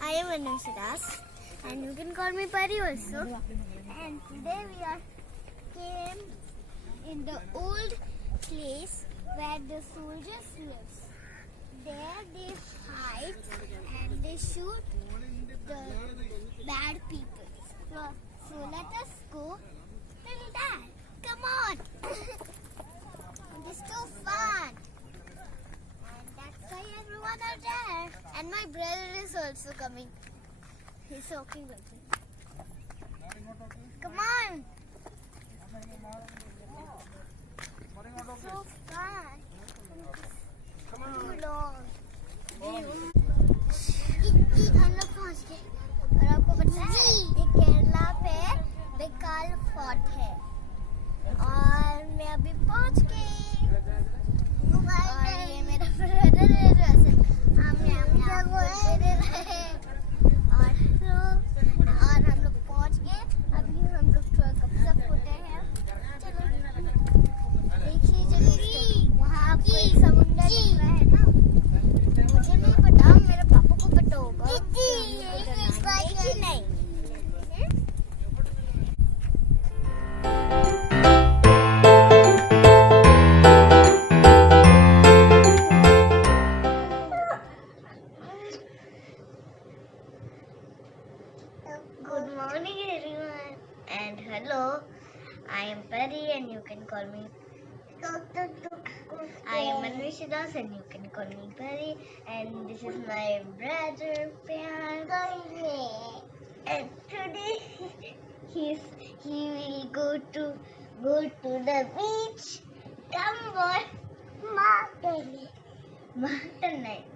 I am Anushadas, and you can call me Pari also. And today we are came in the old place where the soldiers live. There they fight and they shoot the bad people. So let us go till that. Come on! It is so fun. And that's why everyone are there. And my brother is also coming. He's talking with me. Come on! So fun. Too long. हम लोग पहुंच गए और आपको पता है ये केरला पे बेकाल फोर्ट है और मैं अभी पहुंच गई और ये मेरा ब्रदर है जैसे हम यहाँ बोलते रहे और हम लोग पहुंच गए अभी हम लोग थोड़ा गपशप होते हैं चलो देखिए जल्दी वहाँ पे समुद्र दिख रहा है ना मुझे नहीं पता मेरे पापा को पता होगा नहीं Good morning everyone and hello. I am Pari and you can call me I am Anushadas and you can call me Pari and this is my brother Pyan and today he will go to the beach. Come on, mountain night.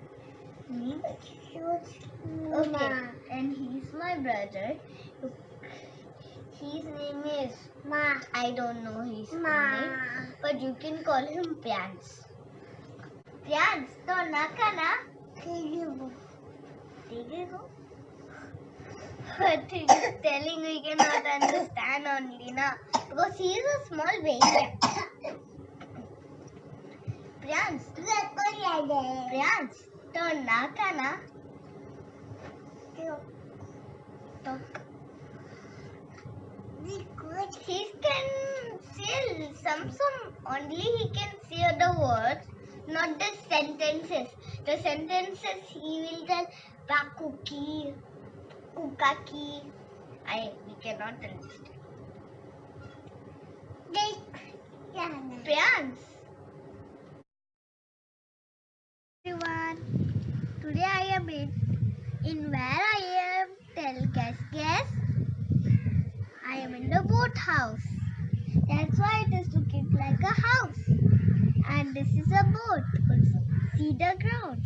Okay, and he's my brother. His name is I don't know his name, but you can call him Pyans. Pyans, to naka na? But he is telling we cannot understand only na, because he is a small baby. Pyans, to naka na? He can say some only he can say the words, not the sentences. The sentences he will tell Pakuki, Kukaki. We cannot understand. Pyans. Everyone, today I am in where I am. Guess. I am in the boat house. That's why it is looking like a house. And this is a boat. See the ground.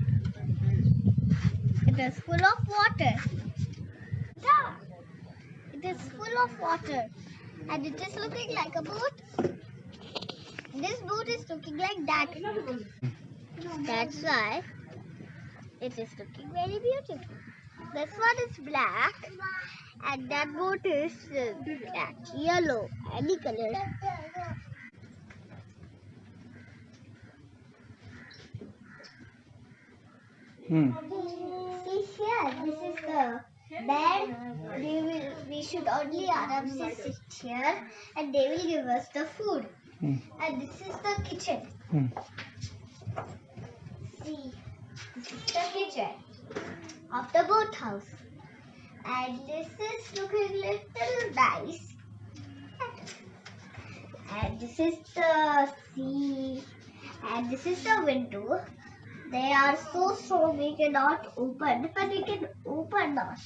It is full of water. It is full of water. And it is looking like a boat. This boat is looking like that. That's why it is looking very beautiful. This one is black. And that boat is black, yellow, any color. See here, this is the bed. We should only Arabs sit here and they will give us the food. And this is the kitchen. See, this is the kitchen of the boat house. And this is looking little nice. And this is the sea. And this is the window. They are so strong we cannot open, but we can open that.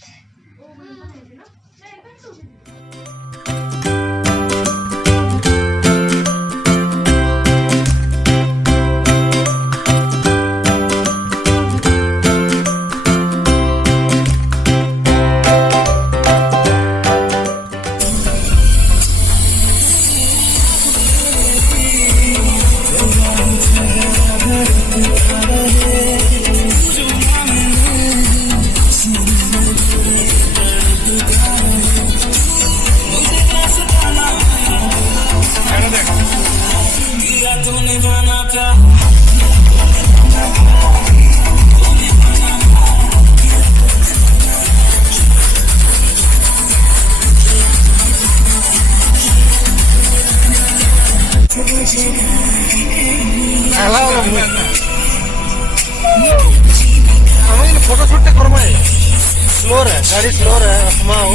Slow है, गाड़ी slow है, घुमाओ।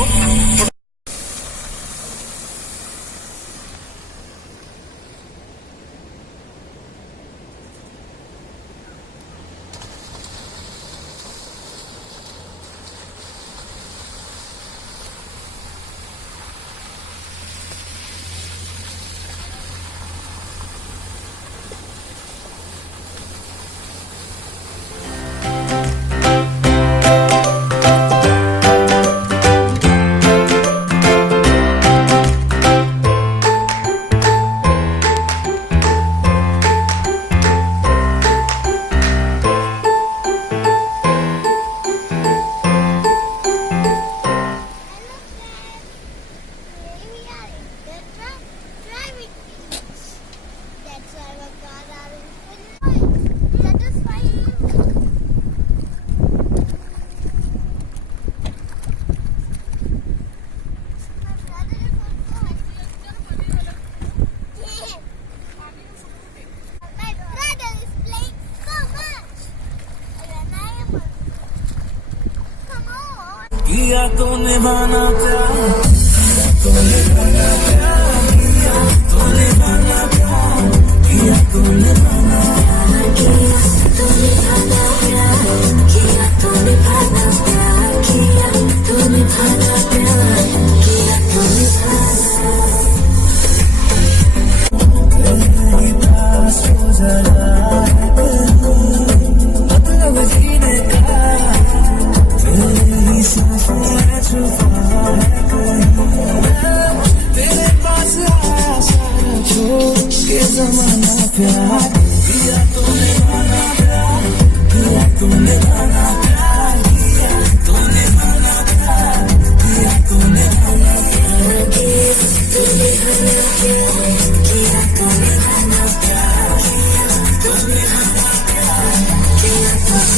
किया तो निभाना प्यार, तो निभाना प्यार, किया तो निभाना प्यार, किया तो निभाना प्यार, किया तो निभाना प्यार, किया तो निभाना प्यार, किया तो निभाना प्यार, किया तो निभाना पास हो जरा मतलब जीने का तेरे पास आया सारा छोड़ के जमाना प्यार, किया तूने माना प्यार, किया तूने माना प्यार, किया तूने माना प्यार, किया तूने माना प्यार, किया तूने माना प्यार, किया तूने माना प्यार, किया तूने माना प्यार, किया तूने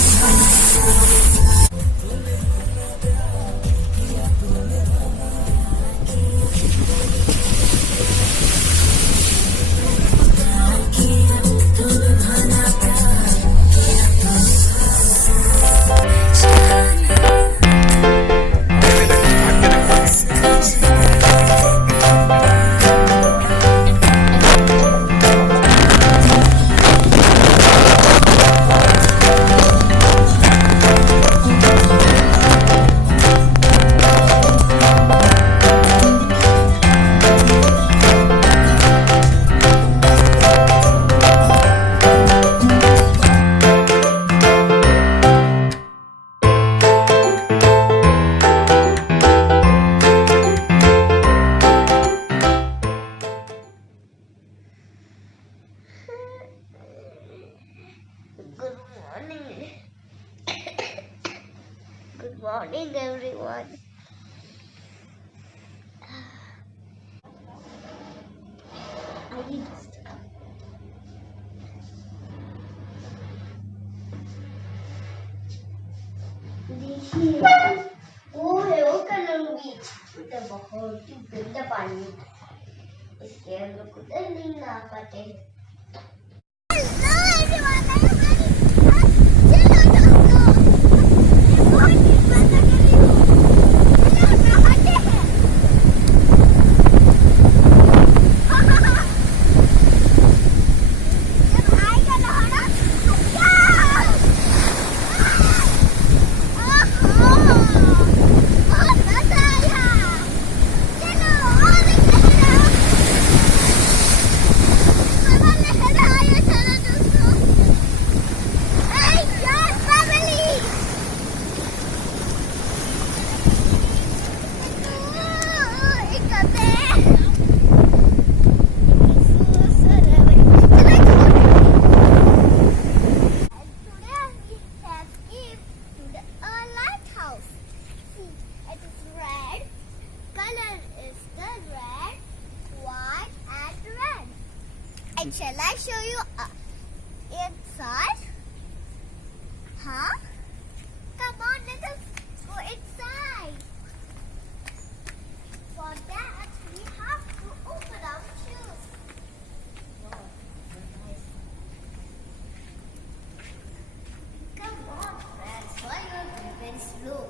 Good morning, everyone. I need to stop. देखिए वो है वो कन्नूर बीच, उधर बहुत ही गंदा पानी है, इसके हम लोग उधर नहीं नहा पाते। And shall I show you inside? Huh? Come on, let us go inside. For that, we have to open our shoes. Come on, friends. Why are you very slow?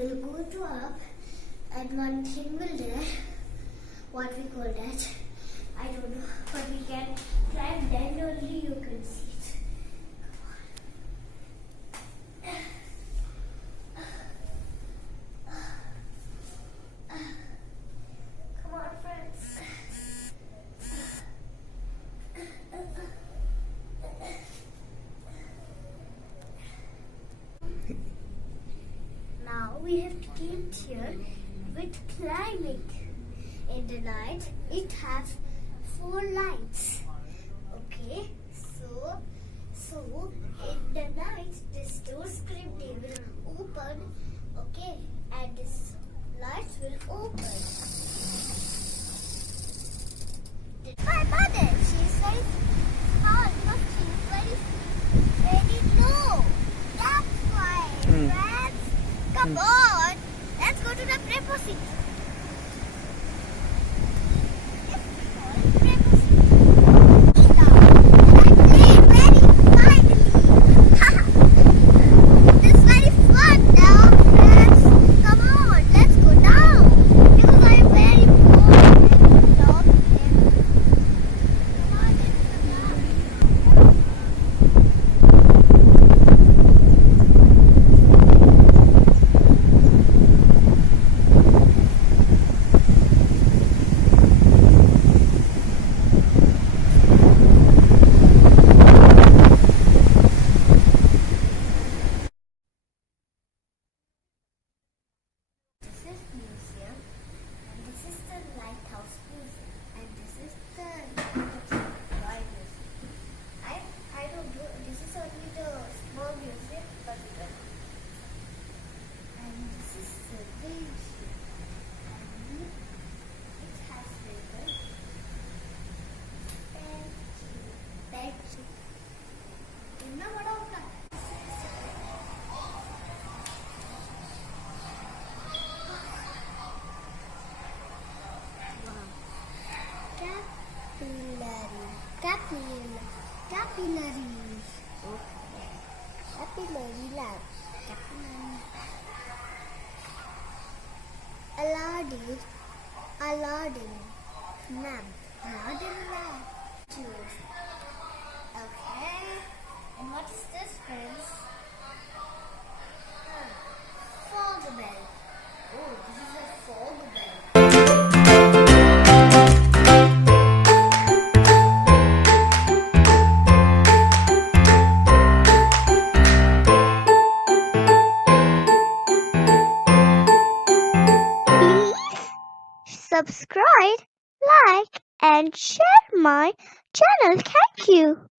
will go to up, and one thing will there. What we call that? I don't know. But we can climb. Then only you can see it. Come on, friends. Now we have to get here with climbing. In the night, it has 4 lights. Okay, so in the night, this door screen they will open. Okay, and this lights will open. My mother, she's very small because she's very low. That's why, friends. Come on, let's go to the prepository. Capillaries. Okay. Capillary lab. Capillary. Aladdin. Lamp. Aladdin lamp. Choose. Okay. And what is this, friends? Fog bell. Oh, this is a fog bell. Subscribe, like, and share my channel. Thank you.